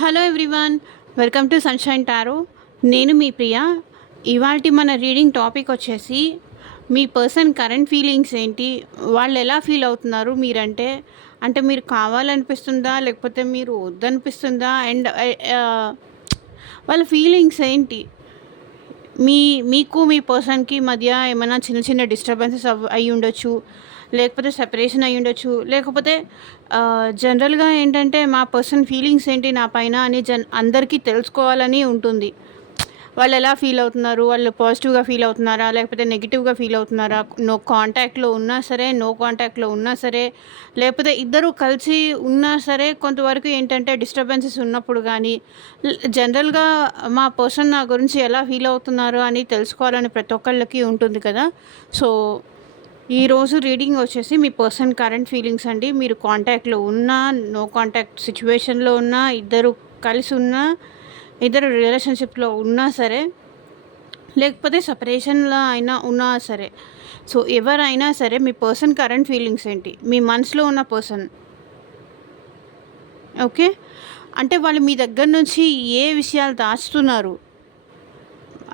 Hello everyone, welcome to sunshine tarot. నేను మీ ప్రియ. ఇవాల్టి మన రీడింగ్ టాపిక్ వచ్చేసి మీ పర్సన్ కరెంట్ ఫీలింగ్స్ ఏంటి, వాళ్ళు ఎలా ఫీల్ అవుతున్నారు మీరంటే. అంటే మీరు కావాలనిపిస్తుందా లేకపోతే మీరు వద్దనిపిస్తుందా, అండ్ వాళ్ళ ఫీలింగ్స్ ఏంటి, మీకు మీ పర్సన్కి మధ్య ఏమైనా చిన్న చిన్న డిస్టర్బెన్సెస్ అయి ఉండొచ్చు, లేకపోతే సెపరేషన్ అయి ఉండొచ్చు, లేకపోతే జనరల్గా ఏంటంటే మా పర్సన్ ఫీలింగ్స్ ఏంటి నా పైన అని అందరికీ తెలుసుకోవాలని ఉంటుంది. వాళ్ళు ఎలా ఫీల్ అవుతున్నారు, వాళ్ళు పాజిటివ్గా ఫీల్ అవుతున్నారా లేకపోతే నెగిటివ్గా ఫీల్ అవుతున్నారా, కాంటాక్ట్లో ఉన్నా సరే నో కాంటాక్ట్లో ఉన్నా సరే, లేకపోతే ఇద్దరు కలిసి ఉన్నా సరే కొంతవరకు ఏంటంటే డిస్టర్బెన్సెస్ ఉన్నప్పుడు కానీ జనరల్గా మా పర్సన్ నా గురించి ఎలా ఫీల్ అవుతున్నారు అని తెలుసుకోవాలని ప్రతి ఒక్కళ్ళకి ఉంటుంది కదా. సో ఈరోజు రీడింగ్ వచ్చేసి మీ పర్సన్ కరెంట్ ఫీలింగ్స్ అండి. మీరు కాంటాక్ట్లో ఉన్నా, నో కాంటాక్ట్ సిచ్యువేషన్లో ఉన్నా, ఇద్దరు కలిసి ఉన్నా, ఇద్దరు రిలేషన్షిప్లో ఉన్నా సరే, లేకపోతే సపరేషన్లో అయినా ఉన్నా సరే, సో ఎవరైనా సరే మీ పర్సన్ కరెంట్ ఫీలింగ్స్ ఏంటి, మీ మనసులో ఉన్న పర్సన్. ఓకే, అంటే వాళ్ళు మీ దగ్గర నుంచి ఏ విషయాలు దాచుతున్నారు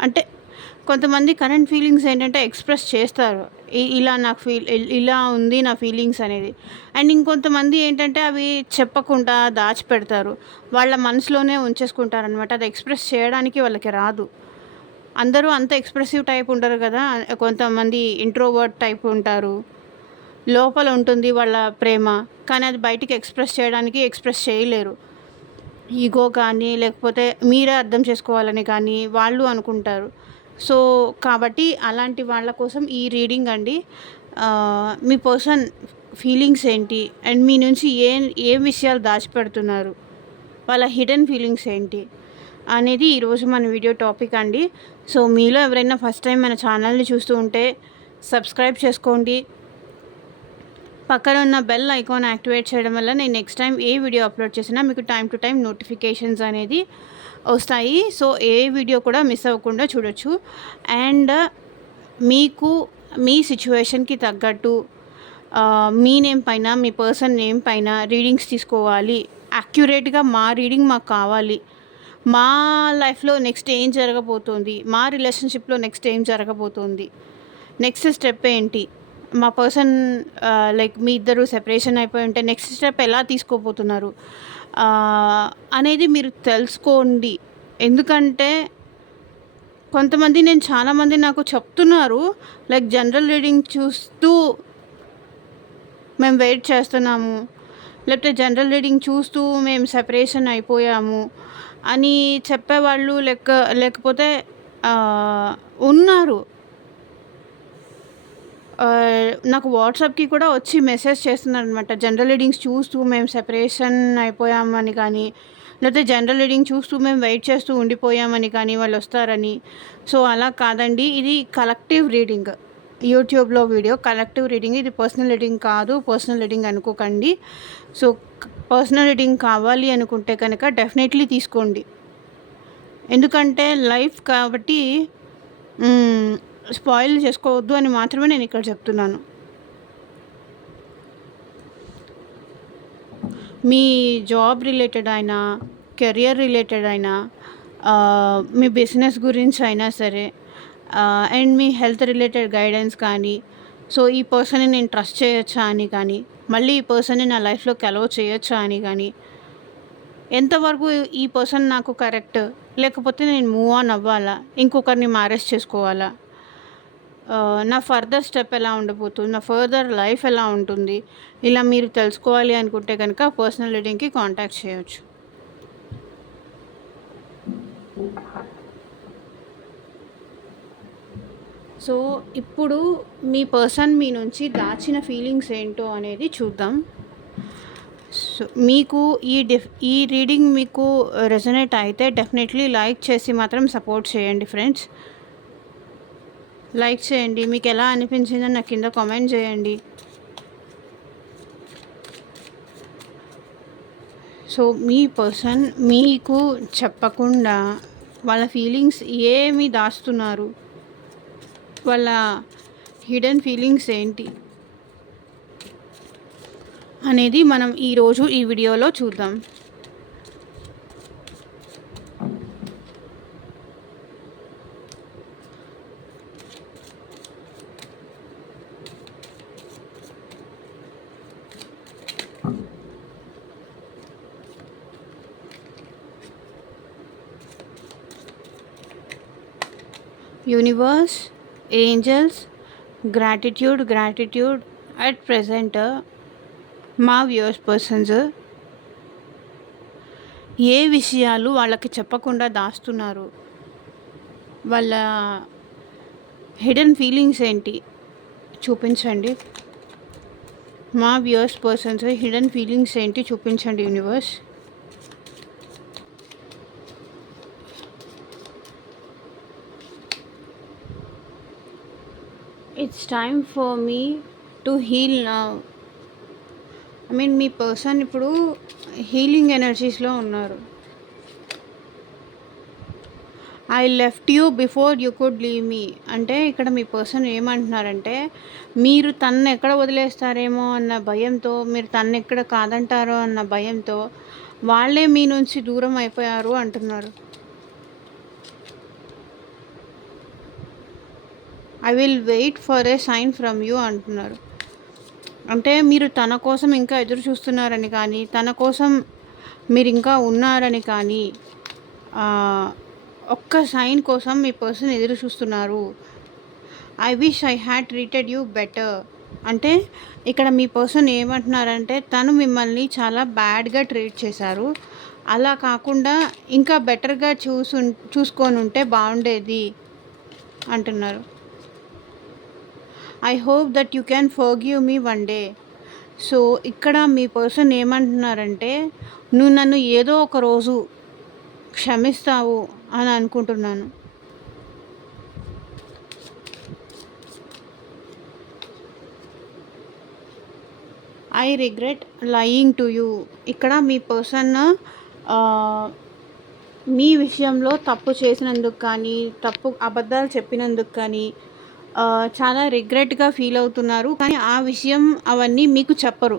అంటే కొంతమంది కరెంట్ ఫీలింగ్స్ ఏంటంటే ఎక్స్ప్రెస్ చేస్తారు, ఇలా నాకు ఇలా ఉంది నా ఫీలింగ్స్ అనేది. అండ్ ఇంకొంతమంది ఏంటంటే అవి చెప్పకుండా దాచిపెడతారు, వాళ్ళ మనసులోనే ఉంచేసుకుంటారనమాట. అది ఎక్స్ప్రెస్ చేయడానికి వాళ్ళకి రాదు. అందరూ అంత ఎక్స్ప్రెసివ్ టైప్ ఉండరు కదా, కొంతమంది ఇంట్రోవర్ట్ టైప్ ఉంటారు. లోపల ఉంటుంది వాళ్ళ ప్రేమ, కానీ అది బయటికి ఎక్స్ప్రెస్ చేయడానికి ఎక్స్ప్రెస్ చేయలేరు. ఈగో కానీ లేకపోతే మీరే అర్థం చేసుకోవాలని కానీ వాళ్ళు అనుకుంటారు. సో కాబట్టి అలాంటి వాళ్ళ కోసం ఈ రీడింగ్ అండి. మీ పర్సన్ ఫీలింగ్స్ ఏంటి అండ్ మీ నుంచి ఏ విషయాలు దాచిపెడుతున్నారు, వాళ్ళ హిడెన్ ఫీలింగ్స్ ఏంటి అనేది ఈరోజు మన వీడియో టాపిక్ అండి. సో మీలో ఎవరైనా ఫస్ట్ టైం మన ఛానల్ని చూస్తూ ఉంటే సబ్స్క్రైబ్ చేసుకోండి. పక్కన ఉన్న బెల్ ఐకాన్ యాక్టివేట్ చేయడం వల్ల నేను నెక్స్ట్ టైం ఏ వీడియో అప్లోడ్ చేసినా మీకు టైం టు టైం నోటిఫికేషన్స్ అనేది వస్తాయి. సో ఏ వీడియో కూడా మిస్ అవ్వకుండా చూడొచ్చు. అండ్ మీకు మీ సిచ్యువేషన్కి తగ్గట్టు మీ నేమ్ పైన, మీ పర్సన్ నేమ్ పైన రీడింగ్స్ తీసుకోవాలి. యాక్యురేట్గా మా రీడింగ్ మాకు కావాలి. మా లైఫ్లో నెక్స్ట్ ఏం జరగబోతోంది, మా రిలేషన్షిప్లో నెక్స్ట్ ఏం జరగబోతోంది, నెక్స్ట్ స్టెప్ ఏంటి, మా పర్సన్ లైక్ మీ ఇద్దరు సెపరేషన్ అయిపోయి ఉంటే నెక్స్ట్ స్టెప్ ఎలా తీసుకోబోతున్నారు అనేది మీరు తెలుసుకోండి. ఎందుకంటే కొంతమంది, నేను చాలామంది నాకు చెప్తున్నారు, లైక్ జనరల్ రీడింగ్ చూస్తూ మేము వెయిట్ చేస్తున్నాము, లేకపోతే జనరల్ రీడింగ్ చూస్తూ మేము సెపరేషన్ అయిపోయాము అని చెప్పేవాళ్ళు లేకపోతే ఉన్నారు. నాకు వాట్సాప్కి కూడా వచ్చి మెసేజ్ చేస్తున్నారు అనమాట, జనరల్ రీడింగ్స్ చూస్తూ మేము సెపరేషన్ అయిపోయామని కానీ, లేకపోతే జనరల్ రీడింగ్ చూస్తూ మేము వెయిట్ చేస్తూ ఉండిపోయామని కానీ వాళ్ళు వస్తారని. సో అలా కాదండి, ఇది కలెక్టివ్ రీడింగ్. యూట్యూబ్లో వీడియో కలెక్టివ్ రీడింగ్, ఇది పర్సనల్ రీడింగ్ కాదు. పర్సనల్ రీడింగ్ అనుకోకండి. సో పర్సనల్ రీడింగ్ కావాలి అనుకుంటే కనుక డెఫినెట్లీ తీసుకోండి. ఎందుకంటే లైఫ్ కాబట్టి స్పాయిల్ చేసుకోవద్దు అని మాత్రమే నేను ఇక్కడ చెప్తున్నాను. మీ జాబ్ రిలేటెడ్ అయినా, కెరియర్ రిలేటెడ్ అయినా, మీ బిజినెస్ గురించి అయినా సరే, and me health related guidance కానీ, సో ఈ పర్సన్ని నేను ట్రస్ట్ చేయొచ్చా అని కానీ, మళ్ళీ ఈ పర్సన్ని నా లైఫ్లోకి అలౌ చేయొచ్చా అని కానీ, ఎంతవరకు ఈ పర్సన్ నాకు కరెక్ట్, లేకపోతే నేను మూవ్ ఆన్ అవ్వాలా, ఇంకొకరిని మ్యారేజ్ చేసుకోవాలా, నా ఫర్దర్ స్టెప్ ఎలా ఉండబోతుంది, నా ఫర్దర్ లైఫ్ ఎలా ఉంటుంది, ఇలా మీరు తెలుసుకోవాలి అనుకుంటే కనుక పర్సనల్ రీడింగ్కి కాంటాక్ట్ చేయొచ్చు. సో ఇప్పుడు మీ పర్సన్ మీ నుంచి దాచిన ఫీలింగ్స్ ఏంటో అనేది చూద్దాం. సో మీకు ఈ రీడింగ్ మీకు రెజొనేట్ అయితే డెఫినెట్లీ లైక్ చేసి మాత్రం సపోర్ట్ చేయండి ఫ్రెండ్స్. లైక్ చేయండి, మీకు ఎలా అనిపించిందో నాకు కింద కామెంట్ చేయండి. సో మీ పర్సన్ మీకు చెప్పకుండా వాళ్ళ ఫీలింగ్స్ ఏమి దాస్తున్నారు, వాళ్ళ హిడెన్ ఫీలింగ్స్ ఏంటి అనేది మనం ఈరోజు ఈ వీడియోలో చూద్దాం. Universe, angels, gratitude at present మా వ్యూవర్స్ పర్సన్స్ ఏ విషయాలు వాళ్ళకి చెప్పకుండా దాస్తున్నారు, వాళ్ళ హిడెన్ ఫీలింగ్స్ ఏంటి చూపించండి. మా వ్యూవర్స్ పర్సన్స్ హిడెన్ ఫీలింగ్స్ ఏంటి చూపించండి universe. It's time for me to heal now. మీ పర్సన్ ఇప్పుడు హీలింగ్ ఎనర్జీస్లో ఉన్నారు. I left you before you could leave me అంటే ఇక్కడ మీ పర్సన్ ఏమంటున్నారంటే మీరు తన్ను ఎక్కడ వదిలేస్తారేమో అన్న భయంతో, మీరు తన్ను ఎక్కడ కాదంటారో అన్న భయంతో వాళ్ళే మీ నుంచి దూరం అయిపోయారు అంటున్నారు. I will wait for a sign from you అంటున్నారు. అంటే మీరు తన కోసం ఇంకా ఎదురు చూస్తున్నారని కానీ, తన కోసం మీరు ఇంకా ఉన్నారని కానీ, ఒక్క సైన్ కోసం మీ పర్సన్ ఎదురు చూస్తున్నారు. I wish I had treated you better అంటే ఇక్కడ మీ పర్సన్ ఏమంటున్నారంటే తను మిమ్మల్ని చాలా బ్యాడ్గా ట్రీట్ చేశారు, అలా కాకుండా ఇంకా బెటర్గా చూసుకొని ఉంటే బాగుండేది అంటున్నారు. I hope that you can forgive me one day. So ఇక్కడ మీ పర్సన్ ఏమంటున్నారంటే నువ్వు నన్ను ఏదో ఒక రోజు క్షమిస్తావు అని అనుకుంటున్నాను. I regret lying to you. ఇక్కడ మీ పర్సన్ మీ విషయంలో తప్పు చేసినందుకు కానీ, అబద్ధాలు చెప్పినందుకు కానీ చాలా రిగ్రెట్గా ఫీల్ అవుతున్నారు. కానీ ఆ విషయం అవన్నీ మీకు చెప్పరు,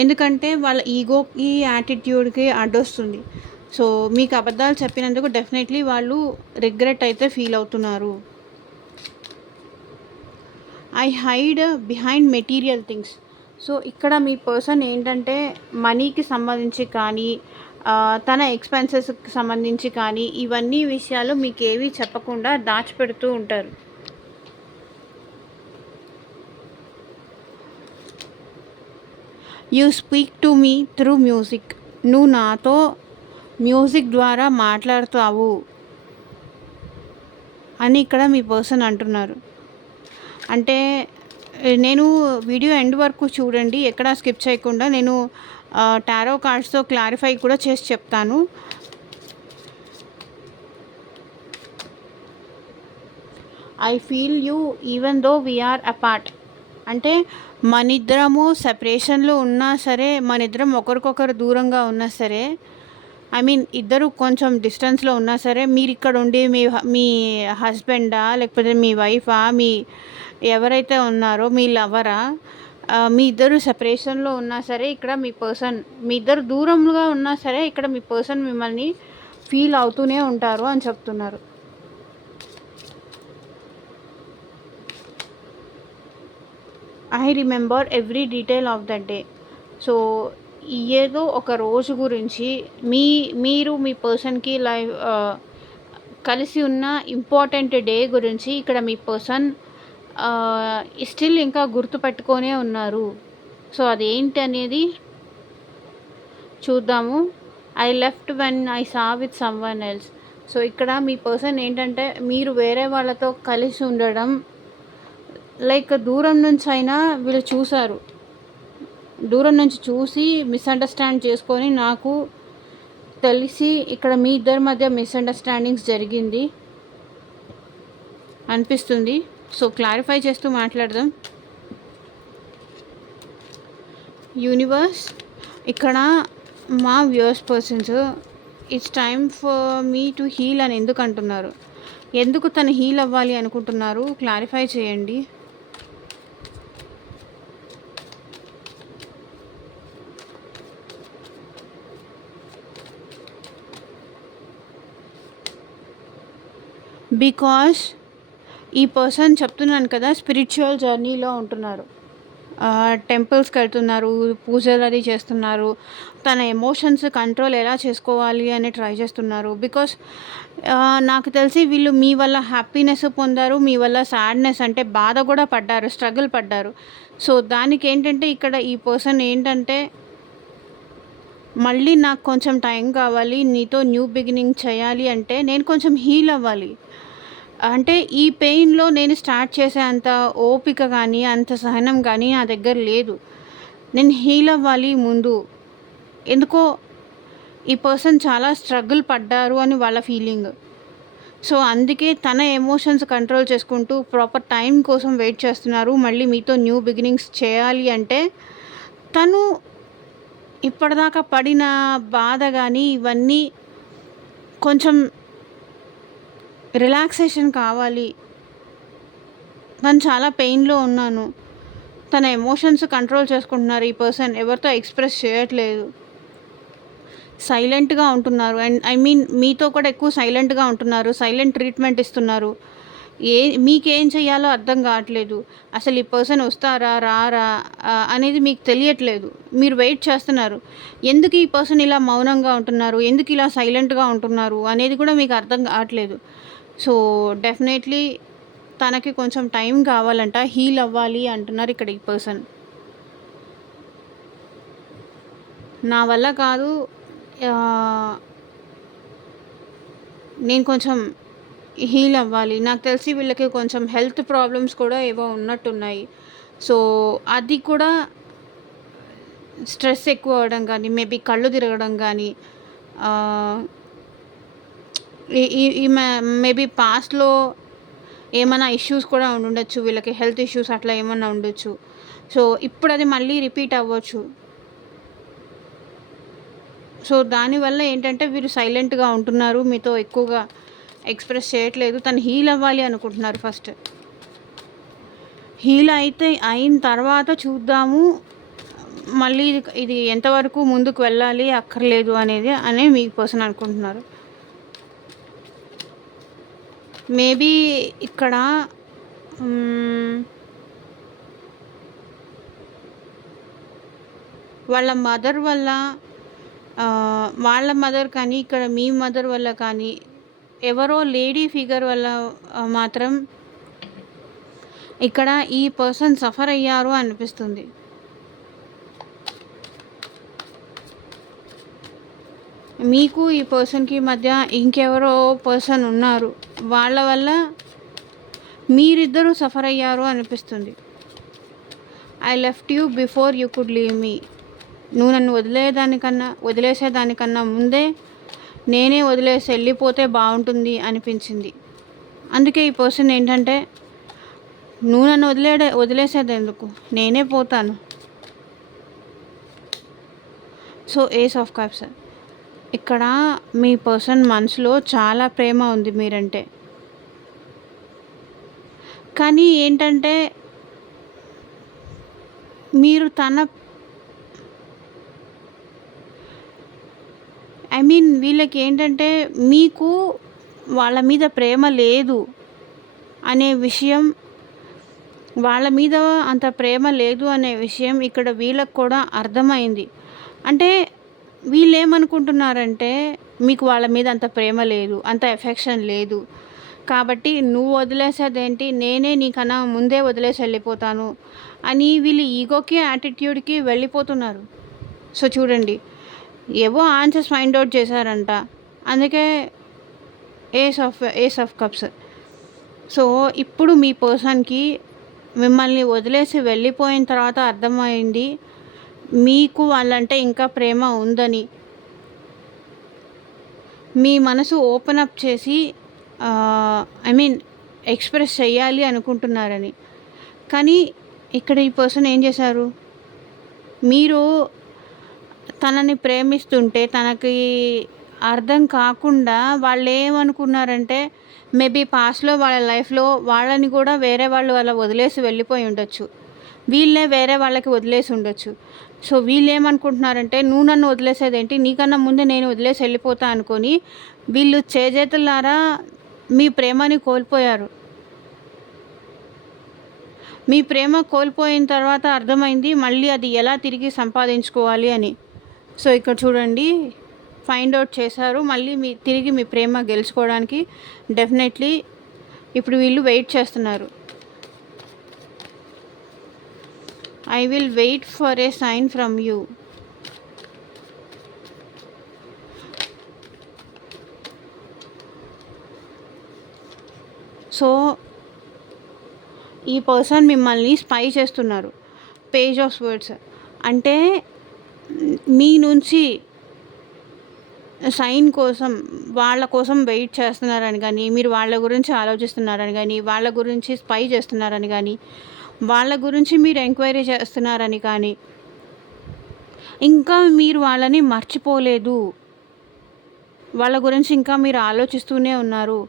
ఎందుకంటే వాళ్ళ ఈగోకి, యాటిట్యూడ్కి అడ్డొస్తుంది. సో మీకు అబద్ధాలు చెప్పినందుకు డెఫినెట్లీ వాళ్ళు రిగ్రెట్ అయితే ఫీల్ అవుతున్నారు. I hide behind material things. So ఇక్కడ మీ పర్సన్ ఏంటంటే మనీకి సంబంధించి కానీ, తన ఎక్స్పెన్సెస్కి సంబంధించి కానీ ఇవన్నీ విషయాలు మీకు ఏవి చెప్పకుండా దాచిపెడుతూ ఉంటారు. You speak to me through music. నువ్వు నాతో మ్యూజిక్ ద్వారా మాట్లాడుతావు అని ఇక్కడ మీ పర్సన్ అంటున్నారు. అంటే నేను వీడియో ఎండ్ వరకు చూడండి, ఎక్కడా స్కిప్ చేయకుండా. నేను టారో కార్డ్స్తో క్లారిఫై కూడా చేసి చెప్తాను. I feel you even though we're apart. అంటే మనిద్దరము సెపరేషన్లో ఉన్నా సరే, మనిద్దరం ఒకరికొకరు దూరంగా ఉన్నా సరే, ఇద్దరు కొంచెం డిస్టెన్స్లో ఉన్నా సరే, మీరు ఇక్కడ ఉండి మీ హస్బెండా లేకపోతే మీ వైఫా, మీ ఎవరైతే ఉన్నారో మీ లవరా, మీ ఇద్దరు సెపరేషన్లో ఉన్నా సరే, ఇక్కడ మీ ఇద్దరు దూరంగా ఉన్నా సరే ఇక్కడ మీ పర్సన్ మిమ్మల్ని ఫీల్ అవుతూనే ఉంటారు అని చెప్తున్నారు. I remember every detail of that day. So ఏదో ఒక రోజు గురించి మీరు మీ పర్సన్కి కలిసి ఉన్న ఇంపార్టెంట్ డే గురించి ఇక్కడ మీ పర్సన్ స్టిల్ ఇంకా గుర్తుపెట్టుకొనే ఉన్నారు. సో అదేంటి అనేది చూద్దాము. I left when I saw with someone else. So ఇక్కడ మీ పర్సన్ ఏంటంటే మీరు వేరే వాళ్ళతో కలిసి ఉండడం, దూరం నుంచి అయినా వీళ్ళు చూశారు, దూరం నుంచి చూసి మిస్అండర్స్టాండ్ చేసుకొని నాకు తెలిసి ఇక్కడ మీ ఇద్దరి మధ్య మిస్అండర్స్టాండింగ్స్ జరిగింది అనిపిస్తుంది. సో క్లారిఫై చేస్తూ మాట్లాడదాం. యూనివర్స్, ఇక్కడ మా viewers persons it's time for me to heal అని ఎందుకు అంటున్నారు, ఎందుకు తను హీల్ అవ్వాలి అనుకుంటున్నారు, క్లారిఫై చేయండి. బికాస్ ఈ పర్సన్ చెప్తున్నాను కదా స్పిరిచువల్ జర్నీలో ఉంటున్నారు. టెంపుల్స్‌కెళ్తున్నారు, పూజలది చేస్తున్నారు. తన ఎమోషన్స్ కంట్రోల్ ఎలా చేసుకోవాలి అని ట్రై చేస్తున్నారు. బికాస్ నాకు తెలిసి వీళ్ళు మీ వల్ల హ్యాపీనెస్ పొందారు. మీ వల్ల సాడ్‌నెస్ అంటే బాధ కూడా పడ్డారు. స్ట్రగుల్ పడ్డారు. సో, దానికేంటంటే ఇక్కడ ఈ పర్సన్ ఏంటంటే, మళ్ళీ నాకు కొంచెం టైం కావాలి. నీతో న్యూ బిగినింగ్ చేయాలి అంటే నేను కొంచెం హీల్ అవ్వాలి. అంటే ఈ పెయిన్‌లో నేను స్టార్ట్ చేసే అంత ఓపిక గానీ, అంత సహనం గానీ నా దగ్గర లేదు. నేను హీల్ అవ్వాలి ముందు. ఎందుకో ఈ పర్సన్ చాలా స్ట్రగుల్ పడ్డారు అని వాళ్ళ ఫీలింగ్. సో, అందుకే తన ఎమోషన్స్ కంట్రోల్ చేసుకుంటూ ప్రాపర్ టైం కోసం వెయిట్ చేస్తున్నారు. మళ్ళీ మీతో న్యూ బిగినింగ్స్ చేయాలి అంటే తను ఇప్పటిదాకా పడిన బాధ గానీ, ఇవన్నీ కొంచెం రిలాక్సేషన్ కావాలి. తను చాలా పెయిన్‌లో ఉన్నాను. తన ఎమోషన్స్ కంట్రోల్ చేసుకుంటున్నారు ఈ పర్సన్. ఎవరితో ఎక్స్‌ప్రెస్ చేయట్లేదు. సైలెంట్‌గా ఉంటున్నారు. అండ్ ఐ మీన్ మీతో కూడా ఎక్కువ సైలెంట్‌గా ఉంటున్నారు. సైలెంట్ ట్రీట్మెంట్ ఇస్తున్నారు. మీకేం చేయాలో అర్థం కావట్లేదు. అసలు ఈ పర్సన్ వస్తారా? రారా? అనేది మీకు తెలియట్లేదు. మీరు వెయిట్ చేస్తున్నారు. ఎందుకు ఈ పర్సన్ ఇలా మౌనంగా ఉంటున్నారు? ఎందుకు ఇలా సైలెంట్‌గా ఉంటున్నారు? అనేది కూడా మీకు అర్థం కావట్లేదు. సో, డెఫినెట్‌లీ తనకి కొంచెం టైం కావాలంట. హీల్ అవ్వాలి అంటున్నారు ఇక్కడ ఈ పర్సన్. నా వల్ల కాదు. ఆహ్, నేను కొంచెం హీల్ అవ్వాలి. నాకు తెలిసి వీళ్ళకి కొంచెం హెల్త్ ప్రాబ్లమ్స్ కూడా ఏవో ఉన్నట్టున్నాయి. సో, అది కూడా స్ట్రెస్ ఎక్కువ అవ్వడం గానీ, మేబీ కళ్ళు తిరగడం గానీ, ఆహ్, ఈ ఈ ఈమె మేబీ పాస్ట్‌లో ఏమైనా ఇష్యూస్ కూడా ఉండుండొచ్చు. వీళ్ళకి హెల్త్ ఇష్యూస్ అట్లా ఏమన్నా ఉండొచ్చు. సో, ఇప్పుడది మళ్ళీ రిపీట్ అవ్వచ్చు. సో, దానివల్ల ఏంటంటే వీరు సైలెంట్‌గా ఉంటున్నారు. మీతో ఎక్కువగా ఎక్స్‌ప్రెస్ చేయట్లేదు. తను హీల్ అవ్వాలి అనుకుంటున్నారు ఫస్ట్. హీల్ అయిన తర్వాత చూద్దాము. మళ్ళీ ఇది ఎంతవరకు ముందుకు వెళ్ళాలి, అక్కర్లేదు అనే మీ పర్సన్ అనుకుంటున్నారు. మేబీ ఇక్కడ వాళ్ళ మదర్ వల్ల, వాళ్ళ మదర్ కానీ, ఇక్కడ మీ మదర్ వల్ల కానీ, ఎవరో లేడీ ఫిగర్ వల్ల మాత్రం ఇక్కడ ఈ పర్సన్ సఫర్ అయ్యారు అనిపిస్తుంది. మీకు ఈ పర్సన్‌కి మధ్య ఇంకెవరో పర్సన్ ఉన్నారు. వాళ్ళ వల్ల మీరిద్దరూ సఫర్ అయ్యారు అనిపిస్తుంది. I left you before you could leave మీ. నువ్వు నన్ను వదిలేసేదానికన్నా ముందే నేనే వదిలేసి వెళ్ళిపోతే బాగుంటుంది అనిపించింది. అందుకే ఈ పర్సన్ ఏంటంటే, నువ్వు నన్ను వదిలేసేది ఎందుకు, నేనే పోతాను. So, ace of cups. ఇక్కడ మీ పర్సన్ మనసులో చాలా ప్రేమ ఉంది మీరంటే. కానీ ఏంటంటే, మీరు వీళ్ళకి ఏంటంటే మీకు వాళ్ళ మీద ప్రేమ లేదు అనే విషయం, వాళ్ళ మీద అంత ప్రేమ లేదు అనే విషయం ఇక్కడ వీళ్ళకి కూడా అర్థమైంది. అంటే వీళ్ళేమనుకుంటున్నారంటే, మీకు వాళ్ళ మీద అంత ప్రేమ లేదు, అంత ఎఫెక్షన్ లేదు. కాబట్టి నువ్వు వదిలేసేదేంటి, నేనే నీకన్నా ముందే వదిలేసి వెళ్ళిపోతాను అని వీళ్ళు ఈగోకి, యాటిట్యూడ్‌కి వెళ్ళిపోతున్నారు. సో, చూడండి, ఏవో ఆన్సర్స్ ఫైండ్ అవుట్ చేశారంట. అందుకే ఏస్ ఆఫ్ కప్స్. సో, ఇప్పుడు మీ పర్సన్‌కి మిమ్మల్ని వదిలేసి వెళ్ళిపోయిన తర్వాత అర్థమైంది మీకు వాళ్ళంటే ఇంకా ప్రేమ ఉందని. మీ మనసు ఓపెన్ అప్ చేసి ఎక్స్‌ప్రెస్ చేయాలి అనుకుంటున్నారని. కానీ ఇక్కడ ఈ పర్సన్ ఏం చేశారు, మీరు తనని ప్రేమిస్తుంటే తనకి అర్థం కాకుండా వాళ్ళేమనుకున్నారంటే, మేబీ పాస్ట్‌లో వాళ్ళ లైఫ్‌లో వాళ్ళని కూడా వేరే వాళ్ళు అలా వదిలేసి వెళ్ళిపోయి ఉండొచ్చు. వీళ్ళే వేరే వాళ్ళకి వదిలేసి ఉండొచ్చు. సో, వీళ్ళేమనుకుంటున్నారంటే, నువ్వు నన్ను వదిలేసేదేంటి, నీకన్నా ముందే నేను వదిలేసి వెళ్ళిపోతా అనుకొని వీళ్ళు చేజేతులారా మీ ప్రేమని కోల్పోయారు. మీ ప్రేమ కోల్పోయిన తర్వాత అర్థమైంది మళ్ళీ అది ఎలా తిరిగి సంపాదించుకోవాలి అని. సో ఇక్కడ చూడండి, ఫైండ్ అవుట్ చేశారు మళ్ళీ తిరిగి మీ ప్రేమ గెలుచుకోవడానికి. డెఫినెట్లీ ఇప్పుడు వీళ్ళు వెయిట్ చేస్తున్నారు. I will wait for a sign from you. So ఈ పర్సన్ మిమ్మల్ని స్పై చేస్తున్నారు. పేజ్ ఆఫ్ వర్డ్స్ అంటే మీ నుంచి సైన్ కోసం, వాళ్ళ కోసం వెయిట్ చేస్తున్నారని కానీ, మీరు వాళ్ళ గురించి ఆలోచిస్తున్నారని కానీ, వాళ్ళ గురించి స్పై చేస్తున్నారని కానీ, వాళ్ళ గురించి మీరు ఎంక్వైరీ చేస్తున్నారని కానీ, ఇంకా మీరు వాళ్ళని మర్చిపోలేదు, వాళ్ళ గురించి ఇంకా మీరు ఆలోచిస్తూనే ఉన్నారు,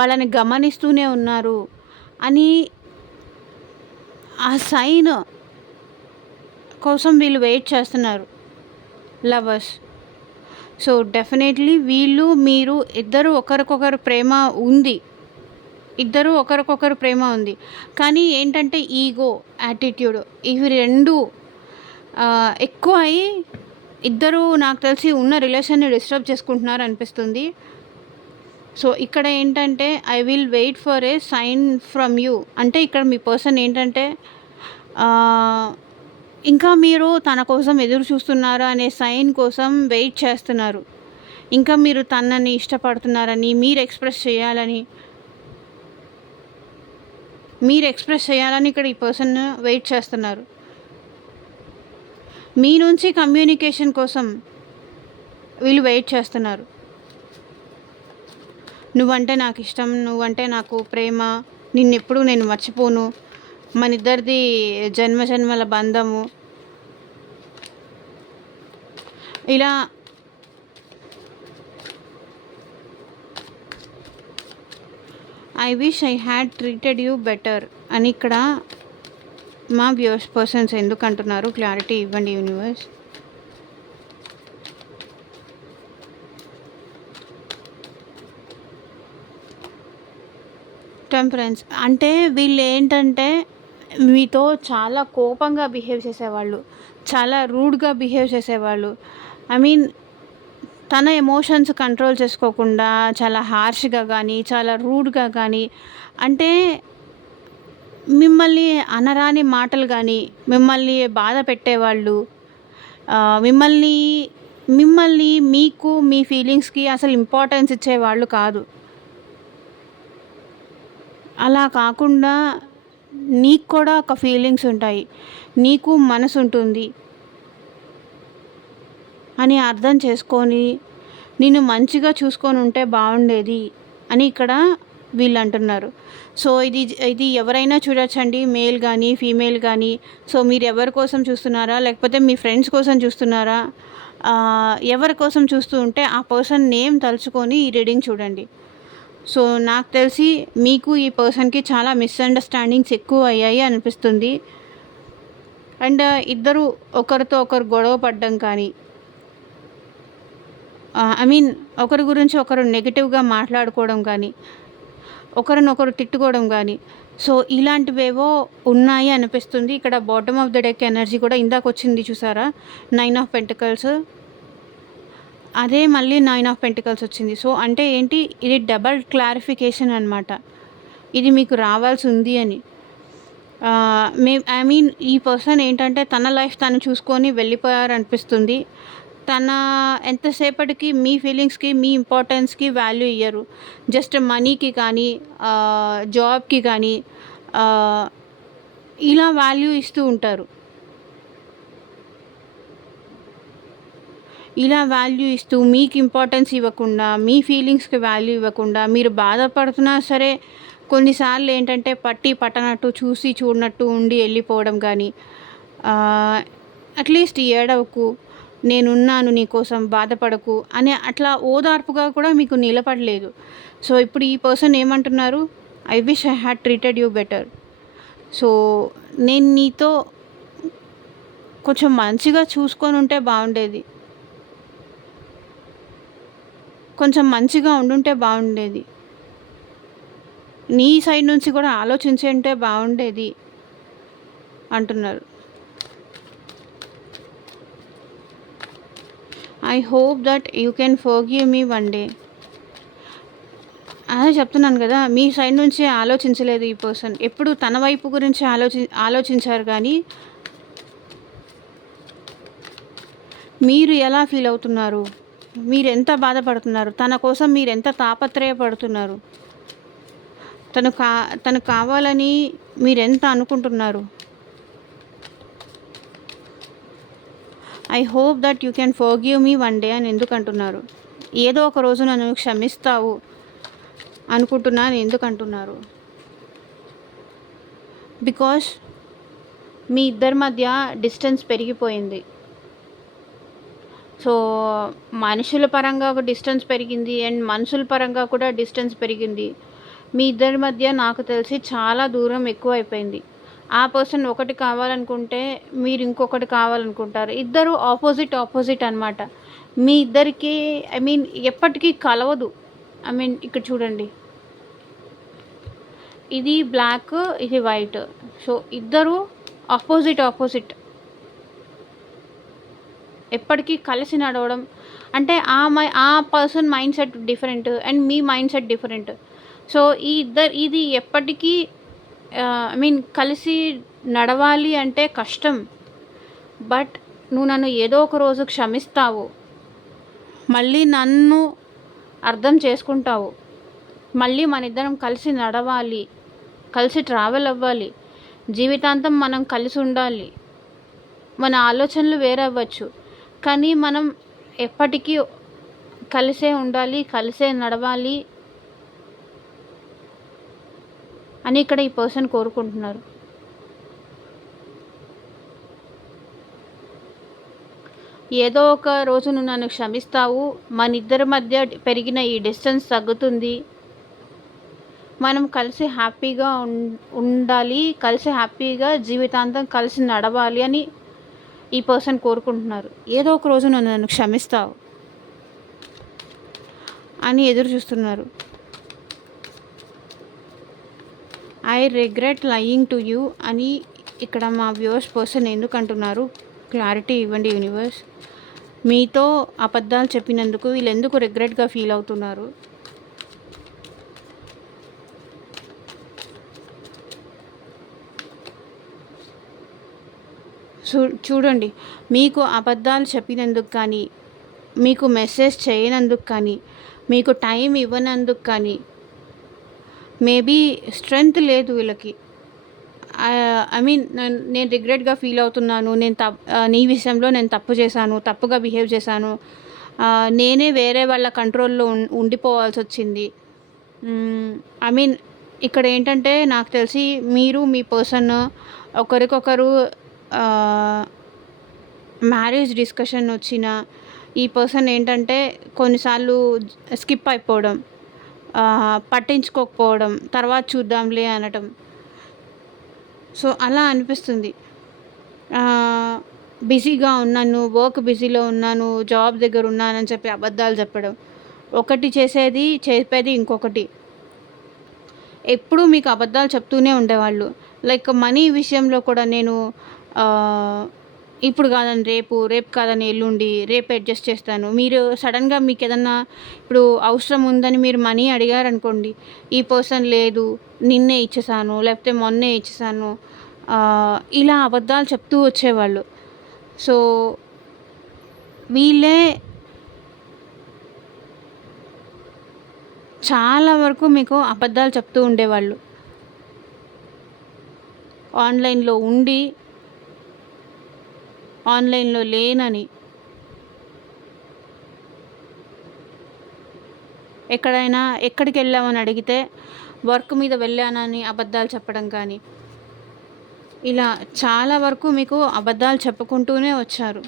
వాళ్ళని గమనిస్తూనే ఉన్నారు అని ఆ సైన్ కోసం వీళ్ళు వెయిట్ చేస్తున్నారు లవర్స్. సో డెఫినెట్లీ వీళ్ళు మీరు ఇద్దరు ఒకరికొకరు ప్రేమ ఉంది, ఇద్దరు ఒకరికొకరు ప్రేమ ఉంది. కానీ ఏంటంటే ఈగో, యాటిట్యూడ్ ఇవి రెండు ఎక్కువ అయ్యి ఇద్దరు నాకు తెలిసి ఉన్న రిలేషన్ని డిస్టర్బ్ చేసుకుంటున్నారు అనిపిస్తుంది. సో ఇక్కడ ఏంటంటే I will wait for a sign from you అంటే ఇక్కడ మీ పర్సన్ ఏంటంటే ఇంకా మీరు తన కోసం ఎదురు చూస్తున్నారు అనే సైన్ కోసం వెయిట్ చేస్తున్నారు. ఇంకా మీరు తనని ఇష్టపడుతున్నారని మీరు ఎక్స్ప్రెస్ చేయాలని ఇక్కడ ఈ పర్సన్ వెయిట్ చేస్తున్నారు. మీ నుంచి కమ్యూనికేషన్ కోసం వీళ్ళు వెయిట్ చేస్తున్నారు. నువ్వంటే నాకు ఇష్టం, నువ్వంటే నాకు ప్రేమ, నిన్నెప్పుడు నేను మర్చిపోను, మన ఇద్దరిది జన్మజన్మల బంధము, ఇలా I wish I had treated you better అని ఇక్కడ మా వ్యూవర్స్ పర్సన్స్ ఎందుకు అంటున్నారు, క్లారిటీ ఇవ్వండి యూనివర్స్. టెంపరెన్స్ అంటే వీళ్ళు ఏంటంటే మీతో చాలా కోపంగా బిహేవ్ చేసేవాళ్ళు, చాలా రూడ్గా బిహేవ్ చేసేవాళ్ళు. ఐ మీన్ తన ఎమోషన్స్ కంట్రోల్ చేసుకోకుండా చాలా హార్ష్గా కానీ, చాలా రూడ్గా కానీ, అంటే మిమ్మల్ని అనరాని మాటలు కానీ, మిమ్మల్ని బాధ పెట్టేవాళ్ళు, మిమ్మల్ని మీకు మీ ఫీలింగ్స్కి అసలు ఇంపార్టెన్స్ ఇచ్చేవాళ్ళు కాదు. అలా కాకుండా నీకు కూడా ఒక ఫీలింగ్స్ ఉంటాయి, నీకు మనసు ఉంటుంది అని అర్థం చేసుకొని నిన్ను మంచిగా చూసుకొని ఉంటే బాగుండేది అని ఇక్కడ వీళ్ళు అంటున్నారు. సో ఇది ఎవరైనా చూడొచ్చండి, మేల్ కానీ ఫీమేల్ కానీ. సో మీరు ఎవరి కోసం చూస్తున్నారా, లేకపోతే మీ ఫ్రెండ్స్ కోసం చూస్తున్నారా, ఎవరి కోసం చూస్తూ ఉంటే ఆ పర్సన్ నేమ్ తలుచుకొని ఈ రీడింగ్ చూడండి. సో నాకు తెలిసి మీకు ఈ పర్సన్కి చాలా మిస్అండర్స్టాండింగ్స్ ఎక్కువ అయ్యాయి అనిపిస్తుంది. అండ్ ఇద్దరు ఒకరితో ఒకరు గొడవ పడడం కానీ, ఐ మీన్ ఒకరి గురించి ఒకరు నెగిటివ్గా మాట్లాడుకోవడం కానీ, ఒకరినొకరు తిట్టుకోవడం కానీ, సో ఇలాంటివేవో ఉన్నాయి అనిపిస్తుంది. ఇక్కడ bottom of the deck energy కూడా ఇందాక వచ్చింది చూసారా, 9 ఆఫ్ పెంటికల్స్, అదే మళ్ళీ 9 ఆఫ్ పెంటికల్స్ వచ్చింది. సో అంటే ఏంటి, ఇది డబల్ క్లారిఫికేషన్ అనమాట, ఇది మీకు రావాల్సి ఉంది అని. ఐ మీన్ ఈ పర్సన్ ఏంటంటే తన లైఫ్ తను చూసుకొని వెళ్ళిపోయారనిపిస్తుంది. తన ఎంతసేపటికి మీ ఫీలింగ్స్కి, మీ ఇంపార్టెన్స్కి వాల్యూ ఇయ్యరు. జస్ట్ మనీకి కానీ, జాబ్కి కానీ ఇలా వాల్యూ ఇస్తూ ఉంటారు. ఇలా వాల్యూ ఇస్తూ మీకు ఇంపార్టెన్స్ ఇవ్వకుండా, మీ ఫీలింగ్స్కి వాల్యూ ఇవ్వకుండా, మీరు బాధపడుతున్నా సరే కొన్నిసార్లు ఏంటంటే పట్టి పట్టనట్టు, చూసి చూడనట్టు ఉండి వెళ్ళిపోవడం కానీ, అట్లీస్ట్ ఏడవకు, నేనున్నాను నీకోసం, బాధపడకు అనే అట్లా ఓదార్పుగా కూడా మీకు నిలబడలేదు. సో ఇప్పుడు ఈ పర్సన్ ఏమంటున్నారు, I wish I had treated you better. So నేను నీతో కొంచెం మంచిగా చూసుకొని ఉంటే బాగుండేది, కొంచెం మంచిగా ఉండుంటే బాగుండేది, నీ సైడ్ నుంచి కూడా ఆలోచించి ఉంటే బాగుండేది అంటున్నారు. I hope that you can forgive me one day. అదే చెప్తున్నాను కదా, మీ సైడ్ నుంచి ఆలోచించలేదు ఈ పర్సన్. ఎప్పుడు తన వైపు గురించి ఆలోచించారు కానీ మీరు ఎలా ఫీల్ అవుతున్నారు, మీరు ఎంత బాధపడుతున్నారు, తన కోసం మీరు ఎంత తాపత్రయపడుతున్నారు, తను కావాలని మీరెంత అనుకుంటున్నారు. I hope that you can forgive me one day అని ఎందుకు అంటున్నారు? ఏదో ఒక రోజు నన్ను క్షమిస్తావు అనుకుంటున్నాను ఎందుకు అంటున్నారు? బికాస్ మీ ఇద్దరి మధ్య డిస్టెన్స్ పెరిగిపోయింది. సో మనుషుల పరంగా ఒక డిస్టెన్స్ పెరిగింది అండ్ మనుషుల పరంగా కూడా డిస్టెన్స్ పెరిగింది. మీ ఇద్దరి మధ్య నాకు తెలిసి చాలా దూరం ఎక్కువ అయిపోయింది. ఆ పర్సన్ ఒకటి కావాలనుకుంటే మీరు ఇంకొకటి కావాలనుకుంటారు. ఇద్దరు ఆపోజిట్ అనమాట. మీ ఇద్దరికి ఎప్పటికీ కలవదు. ఇక్కడ చూడండి, ఇది బ్లాక్, ఇది వైట్. సో ఇద్దరు ఆపోజిట్ ఎప్పటికీ కలిసి నడవడం అంటే ఆ person mind set different and me mind set different. So ఇది ఎప్పటికీ కలిసి నడవాలి అంటే కష్టం. బట్ నువ్వు నన్ను ఏదో ఒక రోజు క్షమిస్తావు, మళ్ళీ నన్ను అర్థం చేసుకుంటావు, మళ్ళీ మన ఇద్దరం కలిసి నడవాలి, కలిసి ట్రావెల్ అవ్వాలి, జీవితాంతం మనం కలిసి ఉండాలి. మన ఆలోచనలు వేరే అవ్వచ్చు కానీ మనం ఎప్పటికీ కలిసే ఉండాలి, కలిసే నడవాలి అని ఇక్కడ ఈ పర్సన్ కోరుకుంటున్నారు. ఏదో ఒక రోజు నువ్వు నన్ను క్షమిస్తావు, మన ఇద్దరి మధ్య పెరిగిన ఈ డిస్టెన్స్ తగ్గుతుంది, మనం కలిసి హ్యాపీగా ఉండాలి, కలిసి హ్యాపీగా జీవితాంతం కలిసి నడవాలి అని ఈ పర్సన్ కోరుకుంటున్నారు. ఏదో ఒక రోజు నన్ను క్షమిస్తావు అని ఎదురు చూస్తున్నారు. I regret lying to you అని ఇక్కడ మా వ్యూవర్స్ పర్సన్ ఎందుకు అంటున్నారు? క్లారిటీ ఇవ్వండి యూనివర్స్. మీతో అబద్ధాలు చెప్పినందుకు వీళ్ళు ఎందుకు రిగ్రెట్గా ఫీల్ అవుతున్నారు? చూడండి, మీకు అబద్ధాలు చెప్పినందుకు కానీ, మీకు మెసేజ్ చేయనందుకు కానీ, మీకు టైం ఇవ్వనందుకు కానీ మేబీ స్ట్రెంగ్త్ లేదు వీళ్ళకి. నేను రిగ్రెట్గా ఫీల్ అవుతున్నాను, నీ విషయంలో నేను తప్పు చేశాను, తప్పుగా బిహేవ్ చేశాను, నేనే వేరే వాళ్ళ కంట్రోల్లో ఉండిపోవాల్సి వచ్చింది. ఇక్కడ ఏంటంటే నాకు తెలిసి మీరు మీ పర్సన్ ఒకరికొకరు మ్యారేజ్ డిస్కషన్ వచ్చిన ఈ పర్సన్ ఏంటంటే కొన్నిసార్లు స్కిప్ అయిపోవడం, పట్టించుకోకపోవడం, తర్వాత చూద్దాంలే అనటం. సో అలా అనిపిస్తుంది. బిజీగా ఉన్నాను, వర్క్ బిజీలో ఉన్నాను, జాబ్ దగ్గర ఉన్నానని చెప్పి అబద్ధాలు చెప్పడం, ఒకటి చెప్పేది ఇంకొకటి. ఎప్పుడూ మీకు అబద్ధాలు చెప్తూనే ఉండేవాళ్ళు. లైక్ మనీ విషయంలో కూడా నేను ఇప్పుడు కాదని రేపు కాదని ఎల్లుండి, రేపు అడ్జస్ట్ చేస్తాను. మీరు సడన్గా మీకు ఏదన్నా ఇప్పుడు అవసరం ఉందని మీరు మనీ అడిగారనుకోండి, ఈ పర్సన్ లేదు నిన్నే ఇచ్చేసాను, లేకపోతే మొన్నే ఇచ్చేసాను, ఇలా అబద్ధాలు చెప్తూ వచ్చేవాళ్ళు. సో వీళ్ళే చాలా వరకు మీకు అబద్ధాలు చెప్తూ ఉండేవాళ్ళు. ఆన్లైన్లో ఉండి ఆన్లైన్లో లేనని, ఎక్కడికి వెళ్ళామని అడిగితే వర్క్ మీద వెళ్ళానని అబద్ధాలు చెప్పడం కానీ, ఇలా చాలా వరకు మీకు అబద్ధాలు చెప్పుకుంటూనే వచ్చారు.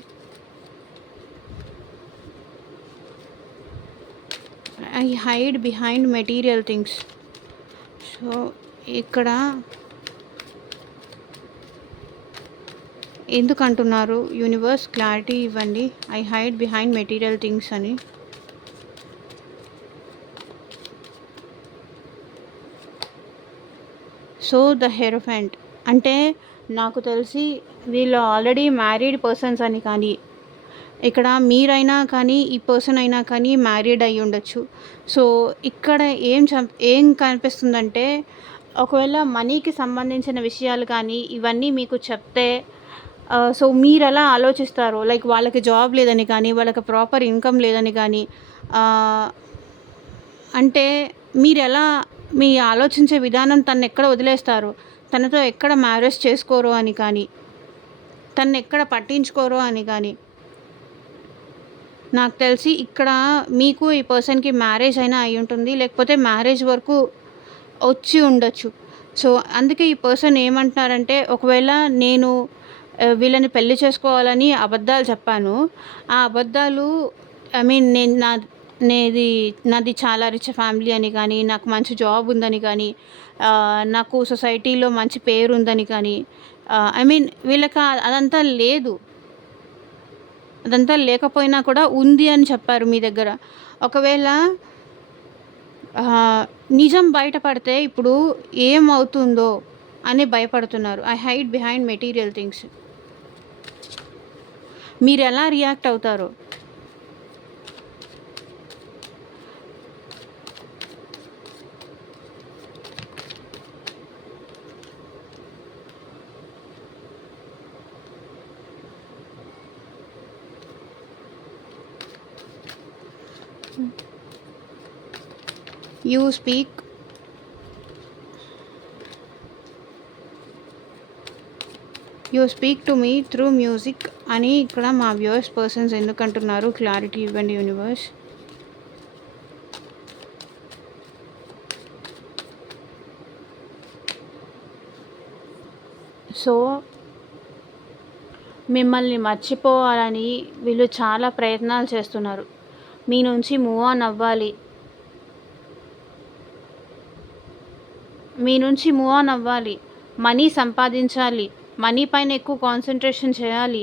I hide behind material things. So ఇక్కడ ఎందుకు అంటున్నారు యూనివర్స్? క్లారిటీ ఇవ్వండి. I hide behind material things అని. సో ద హెరోఫెంట్ అంటే నాకు తెలిసి వీళ్ళు ఆల్రెడీ మ్యారీడ్ పర్సన్స్ అని కానీ, ఇక్కడ మీరైనా కానీ, ఈ పర్సన్ అయినా కానీ మ్యారీడ్ అయ్యి ఉండొచ్చు. సో, ఇక్కడ ఏం కనిపిస్తుందంటే, ఒకవేళ మనీకి సంబంధించిన విషయాలు కానీ, ఇవన్నీ మీకు చెప్తే సో, మీరెలా ఆలోచిస్తారో, లైక్ వాళ్ళకి జాబ్ లేదని కానీ, వాళ్ళకి ప్రాపర్ ఇన్‌కమ్ లేదని కానీ, ఆహ్, అంటే మీరెలా మీ ఆలోచించే విధానం తనెక్కడ వదిలేస్తారు, తనతో ఎక్కడ మ్యారేజ్ చేసుకోరు అని కానీ, తననెక్కడ పట్టించుకోరు అని కానీ, నాకు తెలిసి ఇక్కడ మీకు ఈ పర్సన్‌కి మ్యారేజ్ అయినా అయ్యుంటుంది. లేకపోతే మ్యారేజ్ వరకు వచ్చి ఉండొచ్చు. సో, అందుకే ఈ పర్సన్ ఏమంటున్నారంటే, ఒకవేళ నేను వీళ్ళని పెళ్లి చేసుకోవాలని అబద్ధాలు చెప్పాను. ఆ అబద్ధాలు ఐ మీన్ నాది చాలా రిచ్ ఫ్యామిలీ అని కానీ, నాకు మంచి జాబ్ ఉందని కానీ, నాకు సొసైటీలో మంచి పేరుందని కానీ, ఐ మీన్ వీళ్ళకి అదంతా లేదు. అదంతా లేకపోయినా కూడా ఉంది అని చెప్పారు మీ దగ్గర. ఒకవేళ నిజం బయటపడితే ఇప్పుడు ఏమవుతుందో అని భయపడుతున్నారు. I hide behind material things. మీరెలా రియాక్ట్ అవుతారో. You speak to me through music అని ఇక్కడ మా వ్యూవర్స్ పర్సన్స్ ఎందుకంటున్నారు, క్లారిటీ ఇవ్వండి యూనివర్స్. సో, మిమ్మల్ని మర్చిపోవాలని వీళ్ళు చాలా ప్రయత్నాలు చేస్తున్నారు. మీ నుంచి మూవ్ ఆన్ అవ్వాలి, మనీ సంపాదించాలి, మనీ పైన ఎక్కువ కాన్సన్ట్రేషన్ చేయాలి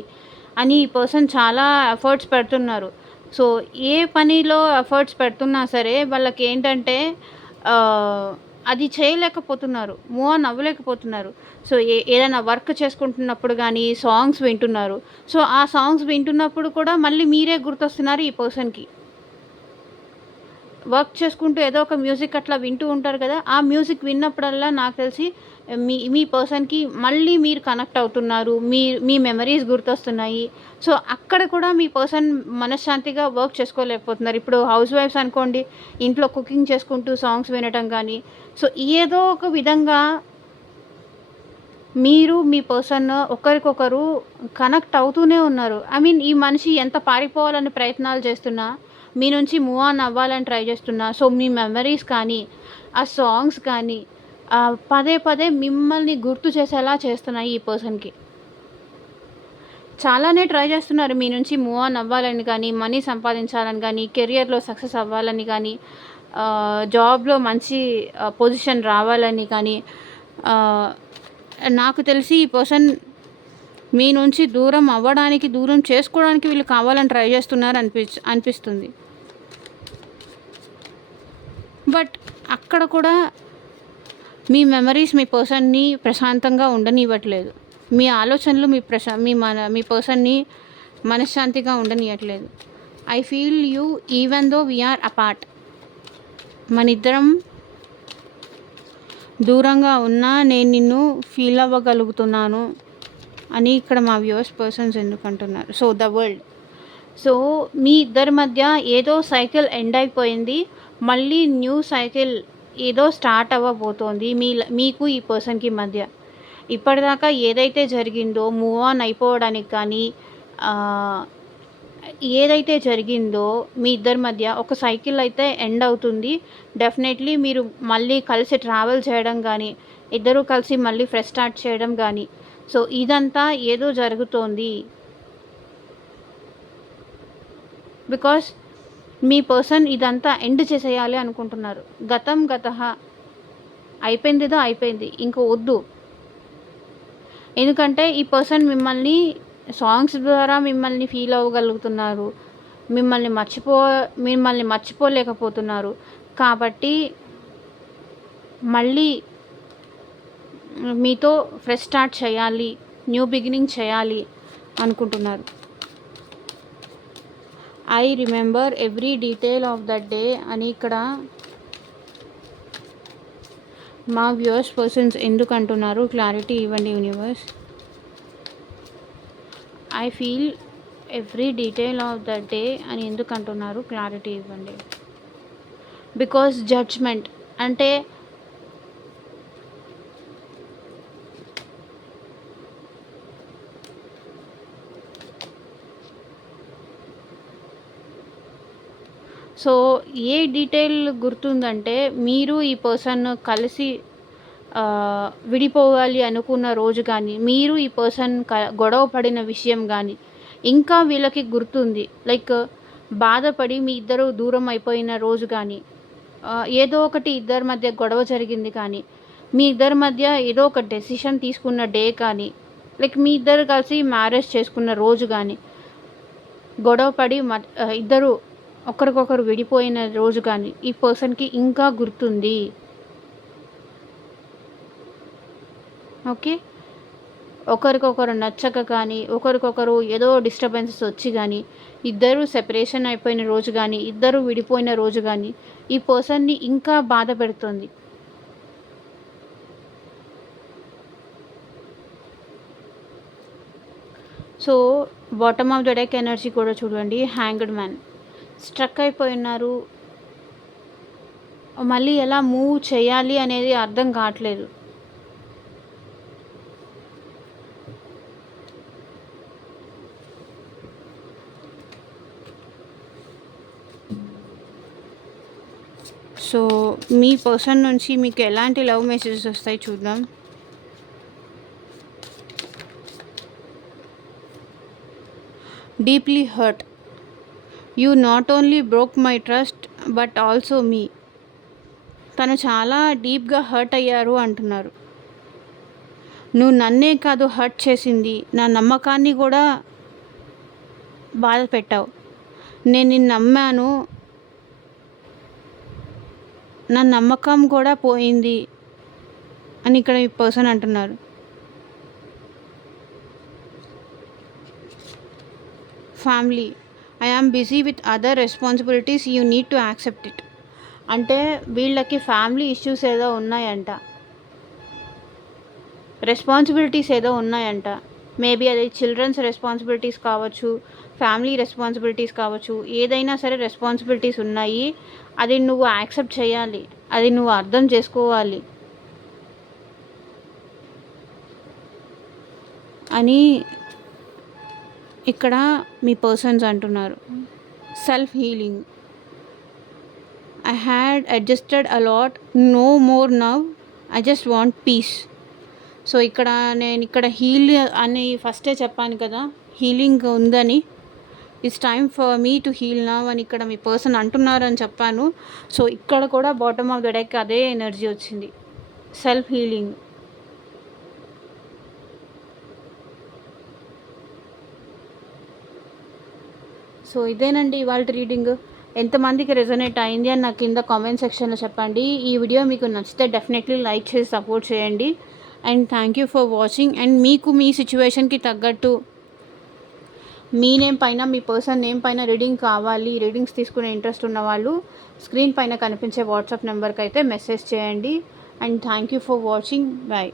అని ఈ పర్సన్ చాలా ఎఫర్ట్స్ పెడుతున్నారు. సో, ఏ పనిలో ఎఫర్ట్స్ పెడుతున్నా సరే వాళ్ళకి ఏంటంటే అది చేయలేకపోతున్నారు, మూవ్ ఆన్ అవ్వలేకపోతున్నారు. సో, ఏదైనా వర్క్ చేసుకుంటున్నప్పుడు కానీ సాంగ్స్ వింటున్నారు. సో, ఆ సాంగ్స్ వింటున్నప్పుడు కూడా మళ్ళీ మీరే గుర్తొస్తున్నారు ఈ పర్సన్‌కి. వర్క్ చేసుకుంటూ ఏదో ఒక మ్యూజిక్ అట్లా వింటూ ఉంటారు కదా! ఆ మ్యూజిక్ విన్నప్పుడల్లా నాకు తెలిసి మీ పర్సన్‌కి మళ్ళీ మీరు కనెక్ట్ అవుతున్నారు. మీ మెమరీస్ గుర్తొస్తున్నాయి. సో, అక్కడ కూడా మీ పర్సన్ మనశ్శాంతిగా వర్క్ చేసుకోలేకపోతున్నారు. ఇప్పుడు హౌస్ వైఫ్స్ అనుకోండి, ఇంట్లో కుకింగ్ చేసుకుంటూ సాంగ్స్ వినటం కానీ, సో, ఏదో ఒక విధంగా మీరు మీ పర్సన్ ఒకరికొకరు కనెక్ట్ అవుతూనే ఉన్నారు. ఐ మీన్ ఈ మనిషి ఎంత పారిపోవాలని ప్రయత్నాలు చేస్తున్నా, మీ నుంచి మూవ్ ఆన్ అవ్వాలని ట్రై చేస్తున్నా. సో, మీ మెమరీస్ కానీ, ఆ సాంగ్స్ కానీ పదే పదే మిమ్మల్ని గుర్తు చేసేలా చేస్తున్నాయి ఈ పర్సన్‌కి. చాలానే ట్రై చేస్తున్నారు మీ నుంచి మూవ్ ఆన్ అవ్వాలని కానీ, మనీ సంపాదించాలని కానీ, కెరియర్‌లో సక్సెస్ అవ్వాలని కానీ, జాబ్‌లో మంచి పొజిషన్ రావాలని కానీ, నాకు తెలిసి ఈ పర్సన్ మీ నుంచి దూరం అవ్వడానికి, దూరం చేసుకోవడానికి వీళ్ళు కావాలని ట్రై చేస్తున్నారు అనిపిస్తుంది. బట్ అక్కడ కూడా మీ మెమరీస్ మీ పర్సన్‌ని ప్రశాంతంగా ఉండనివ్వట్లేదు. మీ ఆలోచనలు మీ పర్సన్‌ని మనశ్శాంతిగా ఉండనియట్లేదు. I feel you even though we are apart. మనిద్దరం దూరంగా ఉన్నా నేను నిన్ను ఫీల్ అవ్వగలుగుతున్నాను అని ఇక్కడ మా వ్యూవర్స్ పర్సన్స్ ఎందుకంటున్నారు. So, the world. సో, మీ ఇద్దరి మధ్య ఏదో సైకిల్ ఎండ్ అయిపోయింది. మళ్ళీ న్యూ సైకిల్ ఏదో స్టార్ట్ అవ్వబోతోంది మీకు ఈ పర్సన్‌కి మధ్య. ఇప్పటిదాకా ఏదైతే జరిగిందో మూవ్ ఆన్ అయిపోవడానికి కానీ, ఏదైతే జరిగిందో మీ ఇద్దరి మధ్య ఒక సైకిల్ అయితే ఎండ్ అవుతుంది. డెఫినెట్లీ మీరు మళ్ళీ కలిసి ట్రావెల్ చేయడం కానీ, ఇద్దరూ కలిసి మళ్ళీ ఫ్రెష్ స్టార్ట్ చేయడం కానీ, సో, ఇదంతా ఏదో జరుగుతోంది. బికాస్ మీ పర్సన్ ఇదంతా ఎండ్ చేసేయాలి అనుకుంటున్నారు. గతం గతః, అయిపోయిందేదో అయిపోయింది, ఇంక వద్దు. ఎందుకంటే ఈ పర్సన్ మిమ్మల్ని సాంగ్స్ ద్వారా మిమ్మల్ని ఫీల్ అవ్వగలుగుతున్నారు. మిమ్మల్ని మర్చిపోలేకపోతున్నారు. కాబట్టి మళ్ళీ మీతో ఫ్రెష్ స్టార్ట్ చేయాలి, న్యూ బిగినింగ్ చేయాలి అనుకుంటున్నారు. I remember every detail of that day అని ఇక్కడ మా వ్యూవర్స్ పర్సన్స్ ఎందుకు అంటున్నారు, క్లారిటీ ఇవ్వండి universe. I feel every detail of that day అని ఎందుకు అంటున్నారు, క్లారిటీ ఇవ్వండి. బికాస్ జడ్జ్మెంట్ అంటే సో ఏ డీటెయిల్ గుర్తుందంటే, మీరు ఈ పర్సన్ కలిసి విడిపోవాలి అనుకున్న రోజు కానీ, మీరు ఈ పర్సన్ గొడవ పడిన విషయం కానీ ఇంకా వీళ్ళకి గుర్తుంది. లైక్ బాధపడి మీ ఇద్దరు దూరం అయిపోయిన రోజు కానీ, ఏదో ఒకటి ఇద్దరి మధ్య గొడవ జరిగింది కానీ, మీ ఇద్దరి మధ్య ఏదో ఒక డెసిషన్ తీసుకున్న డే కానీ, లైక్ మీ ఇద్దరు కలిసి మ్యారేజ్ చేసుకున్న రోజు కానీ, గొడవ పడి ఇద్దరు ఒకరికొకరు విడిపోయిన రోజు కానీ ఈ పర్సన్కి ఇంకా గుర్తుంది. ఓకే, ఒకరికొకరు నచ్చక కానీ, ఒకరికొకరు ఏదో డిస్టర్బెన్సెస్ వచ్చి కానీ, ఇద్దరు సెపరేషన్ అయిపోయిన రోజు కానీ, ఇద్దరు విడిపోయిన రోజు కానీ ఈ పర్సన్ని ఇంకా బాధ పెడుతుంది. So bottom of the deck energy కూడా చూడండి. హ్యాంగ్డ్ మ్యాన్ స్ట్రక్ అయిపోయినారు, మళ్ళీ ఎలా మూవ్ చేయాలి అనేది అర్థం కావట్లేదు. సో మీ పర్సన్ నుంచి మీకు ఎలాంటి లవ్ మెసేజెస్ వస్తాయి చూద్దాం. Deeply hurt, you not only broke my trust but also me. తను చాలా డీప్గా హర్ట్ అయ్యారు అంటున్నారు. నువ్వు నన్నే కాదు హర్ట్ చేసింది, నా నమ్మకాన్ని కూడా బాధ పెట్టావు. నేను నిన్ను నమ్మాను, నా నమ్మకం కూడా పోయింది అని ఇక్కడ ఈ పర్సన్ అంటున్నారు. Family, I am busy with other responsibilities, you need to accept it. అంటే వీళ్ళకి ఫ్యామిలీ ఇష్యూస్ ఏదో ఉన్నాయంట, రెస్పాన్సిబిలిటీస్ ఏదో ఉన్నాయంట. మేబీ అది చిల్డ్రన్స్ రెస్పాన్సిబిలిటీస్ కావచ్చు, ఫ్యామిలీ రెస్పాన్సిబిలిటీస్ కావచ్చు, ఏదైనా సరే రెస్పాన్సిబిలిటీస్ ఉన్నాయి. అది నువ్వు యాక్సెప్ట్ చేయాలి, అది నువ్వు అర్థం చేసుకోవాలి అని ఇక్కడ మీ పర్సన్స్ అంటున్నారు. Self healing, I had adjusted a lot, no more now, I just want peace. So నేను ఇక్కడ హీల్ అని ఫస్టే చెప్పాను కదా, హీలింగ్ ఉందని. It's time for me to heal now అని ఇక్కడ మీ పర్సన్ అంటున్నారని చెప్పాను. సో ఇక్కడ కూడా బాటమ్ ఆఫ్ ద డెక్ అదే ఎనర్జీ వచ్చింది, సెల్ఫ్ హీలింగ్. సో ఇదేనండి ఇవాళ రీడింగ్. ఎంతమందికి రెజొనేట్ అయింది అని నాకు కింద కామెంట్ సెక్షన్లో చెప్పండి. ఈ వీడియో మీకు నచ్చితే డెఫినెట్లీ లైక్ చేసి సపోర్ట్ చేయండి. And thank you for watching. And మీకు మీ సిచ్యువేషన్కి తగ్గట్టు మీ నేమ్ పైన, మీ పర్సన్ నేమ్ పైన రీడింగ్ కావాలి, రీడింగ్స్ తీసుకునే ఇంట్రెస్ట్ ఉన్న వాళ్ళు స్క్రీన్ పైన కనిపించే వాట్సాప్ నెంబర్కి అయితే మెసేజ్ చేయండి. And thank you for watching. Bye.